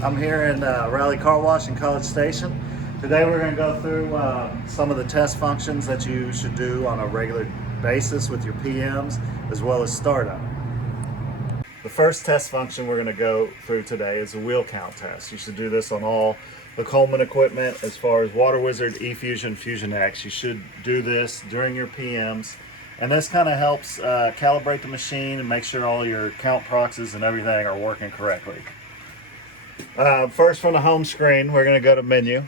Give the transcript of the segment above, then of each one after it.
I'm here in Raleigh Car Wash in College Station. Today we're going to go through some of the test functions that you should do on a regular basis with your PMs as well as startup. The first test function we're going to go through today is a wheel count test. You should do this on all the Coleman equipment as far as Water Wizard, EFUSION, Fusion X. You should do this during your PMs. And this kind of helps calibrate the machine and make sure all your count proxies and everything are working correctly. First, from the home screen, we're going to go to menu.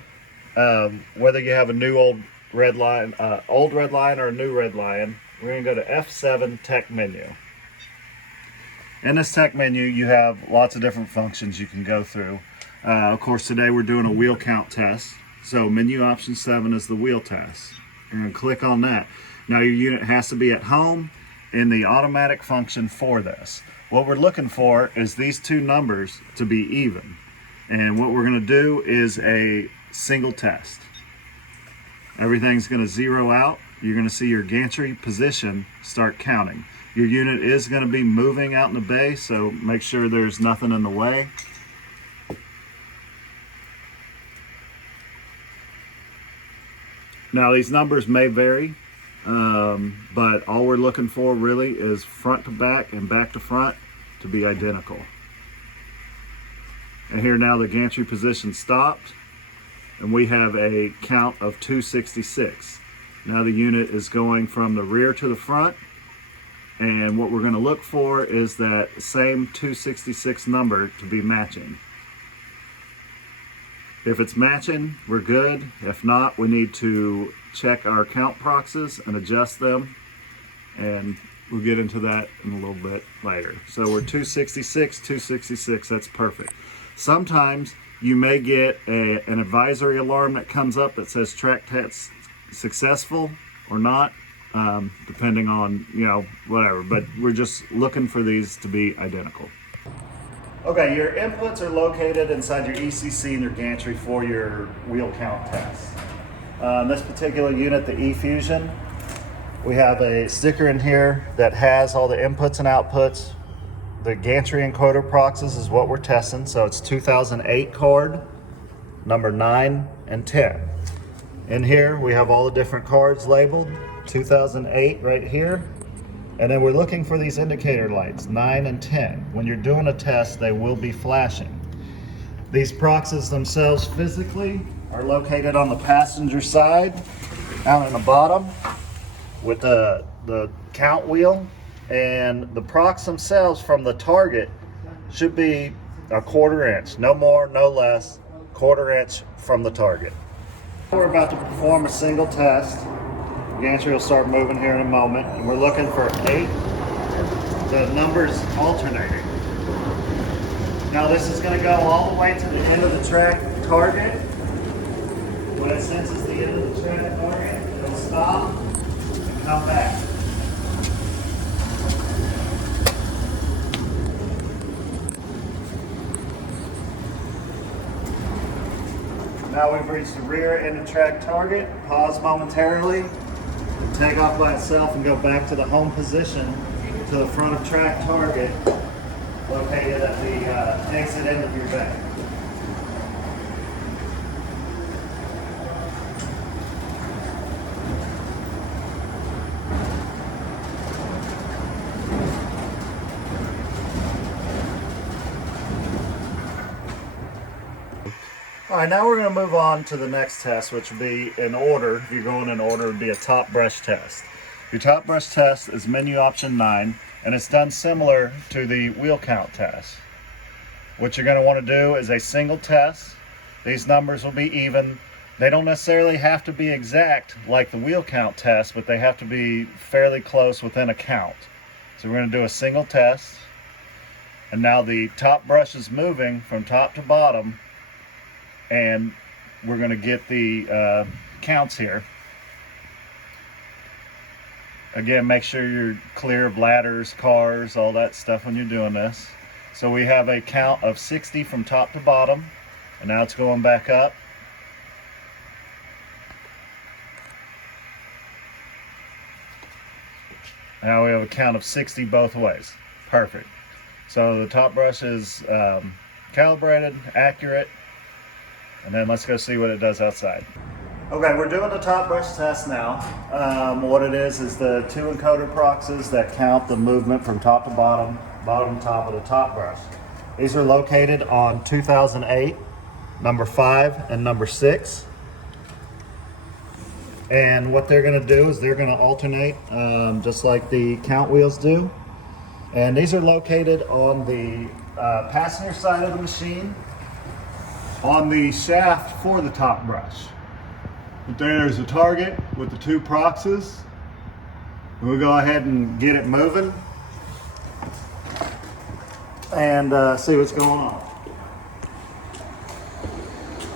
Whether you have a new old red line or a new red line, we're going to go to F7 Tech Menu. In this Tech Menu, you have lots of different functions you can go through. Of course, today we're doing a wheel count test. So menu option 7 is the wheel test. You're going to click on that. Now your unit has to be at home in the automatic function for this. What we're looking for is these two numbers to be even. And what we're going to do is a single test. Everything's going to zero out. You're going to see your gantry position start counting. Your unit is going to be moving out in the bay, so make sure there's nothing in the way. Now these numbers may vary, but all we're looking for really is front to back and back to front to be identical. And here now the gantry position stopped, and we have a count of 266. Now the unit is going from the rear to the front, and what we're going to look for is that same 266 number to be matching. If it's matching, we're good. If not, we need to check our count proxies and adjust them, and we'll get into that in a little bit later. So we're 266, 266, that's perfect. Sometimes you may get an advisory alarm that comes up that says track test successful or not, depending on, whatever, but we're just looking for these to be identical. Okay, your inputs are located inside your ECC and your gantry for your wheel count test. In this particular unit, the EFUSION, we have a sticker in here that has all the inputs and outputs. The gantry encoder proxies is what we're testing, so it's 2008 card, number 9 and 10. In here, we have all the different cards labeled, 2008 right here. And then we're looking for these indicator lights, 9 and 10. When you're doing a test, they will be flashing. These proxies themselves physically are located on the passenger side, out in the bottom, with the count wheel. And the procs themselves from the target should be a 1/4 inch, no more, no less, 1/4 inch from the target. We're about to perform a single test. The gantry will start moving here in a moment, and we're looking for 8, the numbers alternating. Now this is going to go all the way to the end of the track target. When it senses the end of the track target, it'll stop and come back. Now we've reached the rear end of track target. Pause momentarily, take off by itself and go back to the home position to the front of track target, located at the exit end of your bay. All right, now we're going to move on to the next test, which would be in order. If you're going in order, it would be a top brush test. Your top brush test is menu option 9, and it's done similar to the wheel count test. What you're going to want to do is a single test. These numbers will be even. They don't necessarily have to be exact like the wheel count test, but they have to be fairly close within a count. So we're going to do a single test, and now the top brush is moving from top to bottom, and we're going to get the counts here. Again, make sure you're clear of ladders, cars, all that stuff when you're doing this. So we have a count of 60 from top to bottom, and now it's going back up. Now we have a count of 60 both ways. Perfect. So the top brush is calibrated, accurate, and then let's go see what it does outside. Okay, we're doing the top brush test now. What it is the 2 encoder proxies that count the movement from top to bottom, bottom to top of the top brush. These are located on 2008, number 5, and number 6. And what they're going to do is they're going to alternate just like the count wheels do. And these are located on the passenger side of the machine, on the shaft for the top brush. But there's a target with the 2 proxies. We'll go ahead and get it moving and see what's going on.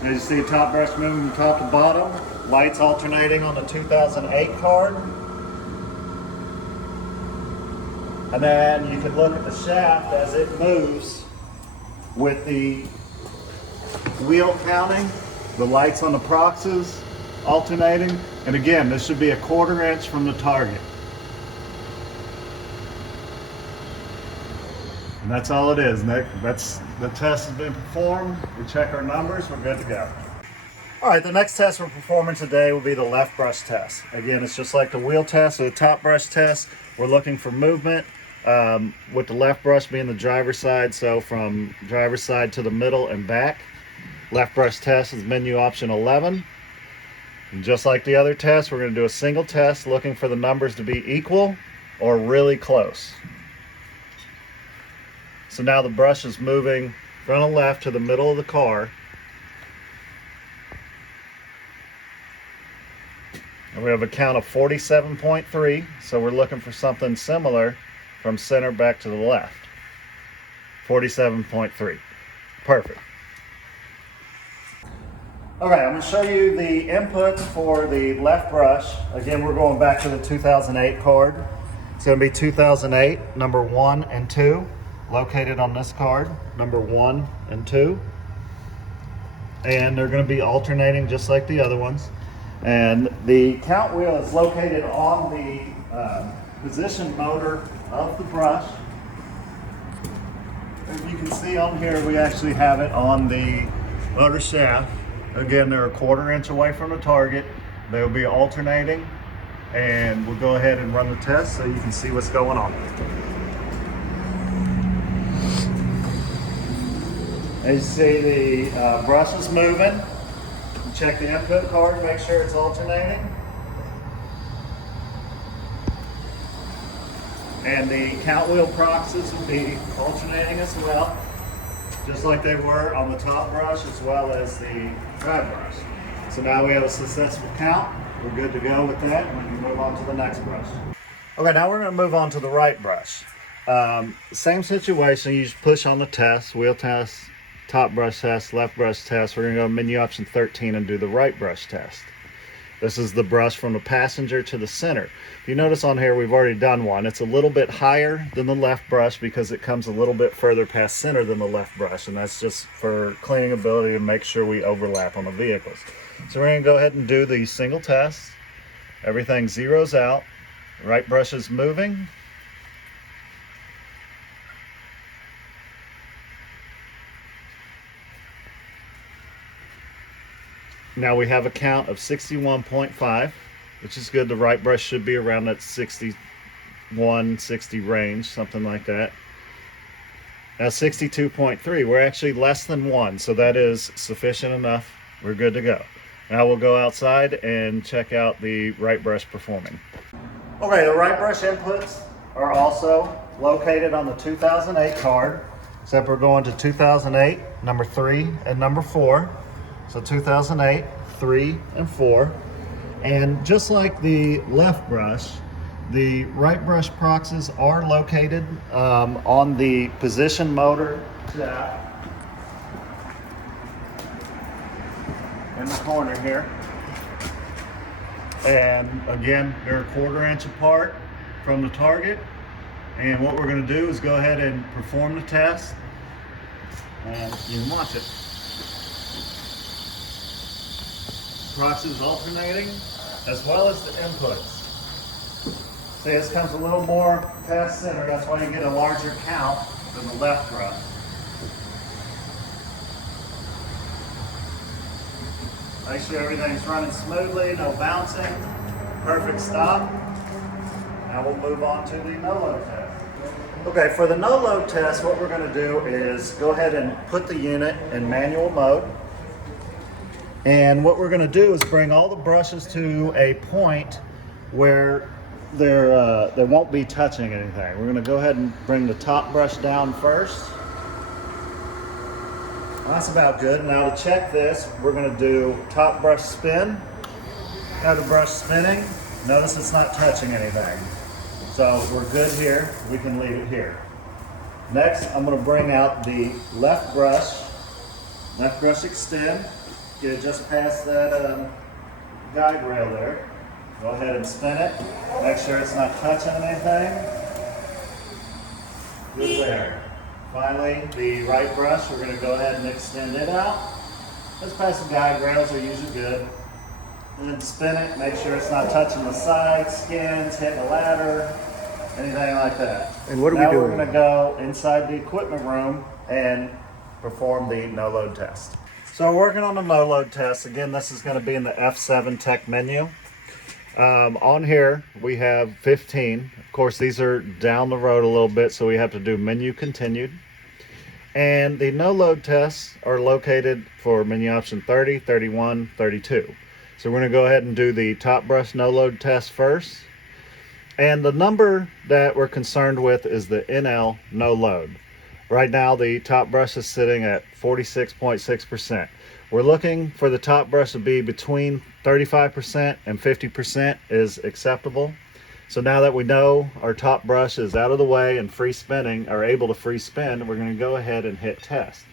As you see, top brush moving from top to bottom, lights alternating on the 2008 card. And then you can look at the shaft as it moves with the wheel counting, the lights on the proxies alternating. And again, this should be a 1/4 inch from the target. And that's all it is. That's the test has been performed. We check our numbers, we're good to go. All right, the next test we're performing today will be the left brush test. Again, it's just like the wheel test or the top brush test. We're looking for movement with the left brush being the driver's side, so from driver's side to the middle and back. Left brush test is menu option 11. And just like the other test, we're going to do a single test looking for the numbers to be equal or really close. So now the brush is moving front and left to the middle of the car. And we have a count of 47.3, so we're looking for something similar from center back to the left. 47.3. Perfect. Okay, I'm going to show you the inputs for the left brush. Again, we're going back to the 2008 card. It's going to be 2008, number 1 and 2. Located on this card, number 1 and 2. And they're going to be alternating just like the other ones. And the count wheel is located on the position motor of the brush. As you can see on here, we actually have it on the motor shaft. Again, they're a 1/4 inch away from the target. They'll be alternating, and we'll go ahead and run the test so you can see what's going on. As you see, the brush is moving. Check the input card, make sure it's alternating. And the count wheel proxies will be alternating as well, just like they were on the top brush as well as the drive brush. So now we have a successful count. We're good to go with that, and we can move on to the next brush. Okay, now we're going to move on to the right brush. Same situation, you just push on the test, wheel test, top brush test, left brush test. We're going to go menu option 13 and do the right brush test. This is the brush from the passenger to the center. If you notice on here, we've already done one. It's a little bit higher than the left brush because it comes a little bit further past center than the left brush, and that's just for cleaning ability to make sure we overlap on the vehicles. So we're going to go ahead and do the single test. Everything zeroes out. The right brush is moving. Now we have a count of 61.5, which is good. The right brush should be around that 61, 60 range, something like that. Now 62.3, we're actually less than 1, so that is sufficient enough. We're good to go. Now we'll go outside and check out the right brush performing. Okay, the right brush inputs are also located on the 2008 card, except we're going to 2008, number 3 and number 4. So 2008, 3, and 4. And just like the left brush, the right brush proxies are located on the position motor shaft in the corner here. And again, they're a 1/4 inch apart from the target. And what we're going to do is go ahead and perform the test. And you can watch it. Proxies alternating, as well as the inputs. See, this comes a little more past center, that's why you get a larger count than the left brush. Make sure everything's running smoothly, no bouncing. Perfect stop. Now we'll move on to the no-load test. Okay, for the no-load test, what we're going to do is go ahead and put the unit in manual mode. And what we're going to do is bring all the brushes to a point where they won't be touching anything. We're going to go ahead and bring the top brush down first. That's about good. Now to check this, we're going to do top brush spin. Have the brush spinning. Notice it's not touching anything. So we're good here. We can leave it here. Next, I'm going to bring out the left brush extend. Get it just past that guide rail there. Go ahead and spin it. Make sure it's not touching anything. Good there. Finally, the right brush, we're going to go ahead and extend it out. Just past the guide rails are usually good. And then spin it, make sure it's not touching the sides, skins, hitting the ladder, anything like that. And what are we doing? Now we're going to go inside the equipment room and perform the no-load test. So we're working on the no-load test. Again, this is going to be in the F7 Tech menu. On here, we have 15. Of course, these are down the road a little bit, so we have to do menu continued. And the no-load tests are located for menu option 30, 31, 32. So we're going to go ahead and do the top brush no-load test first. And the number that we're concerned with is the NL no-load. Right now, the top brush is sitting at 46.6%. We're looking for the top brush to be between 35% and 50% is acceptable. So now that we know our top brush is out of the way and free spinning, or able to free spin, we're going to go ahead and hit test.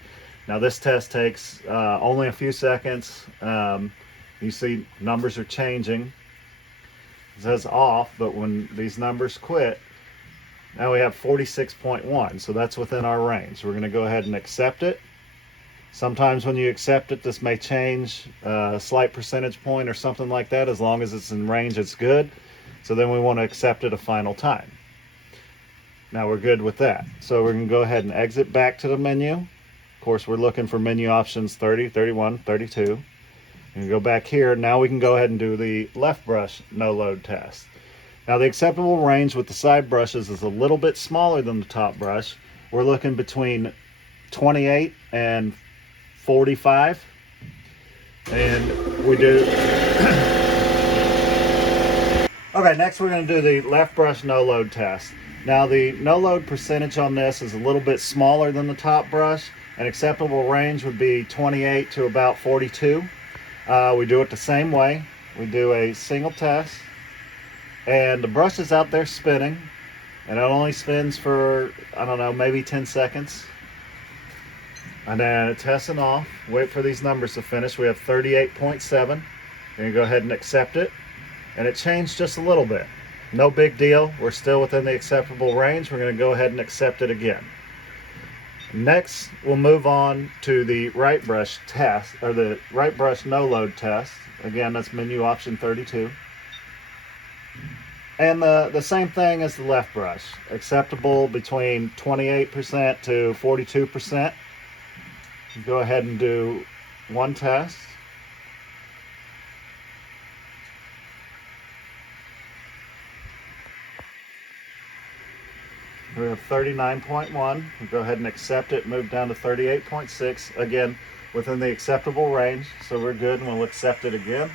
Now this test takes only a few seconds. You see numbers are changing. It says off, but when these numbers quit, now we have 46.1, so that's within our range. We're going to go ahead and accept it. Sometimes when you accept it, this may change a slight percentage point or something like that. As long as it's in range, it's good. So then we want to accept it a final time. Now we're good with that. So we're going to go ahead and exit back to the menu. Of course, we're looking for menu options 30, 31, 32. And go back here. Now we can go ahead and do the left brush no-load test. Now the acceptable range with the side brushes is a little bit smaller than the top brush. We're looking between 28 and 45. And we do... Okay, next we're going to do the left brush no-load test. Now the no-load percentage on this is a little bit smaller than the top brush. An acceptable range would be 28 to about 42. We do it the same way. We do a single test, and the brush is out there spinning, and it only spins for, I don't know, maybe 10 seconds. And then it's testing off. Wait for these numbers to finish. We have 38.7. We're going to go ahead and accept it. And it changed just a little bit. No big deal. We're still within the acceptable range. We're going to go ahead and accept it again. Next, we'll move on to the right brush test, or the right brush no-load test. Again, that's menu option 32. And the same thing as the left brush. Acceptable between 28% to 42%. Go ahead and do one test. We have 39.1. We'll go ahead and accept it, move down to 38.6. Again, within the acceptable range, so we're good, and we'll accept it again.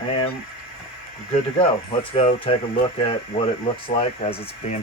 And we're good to go. Let's go take a look at what it looks like as it's being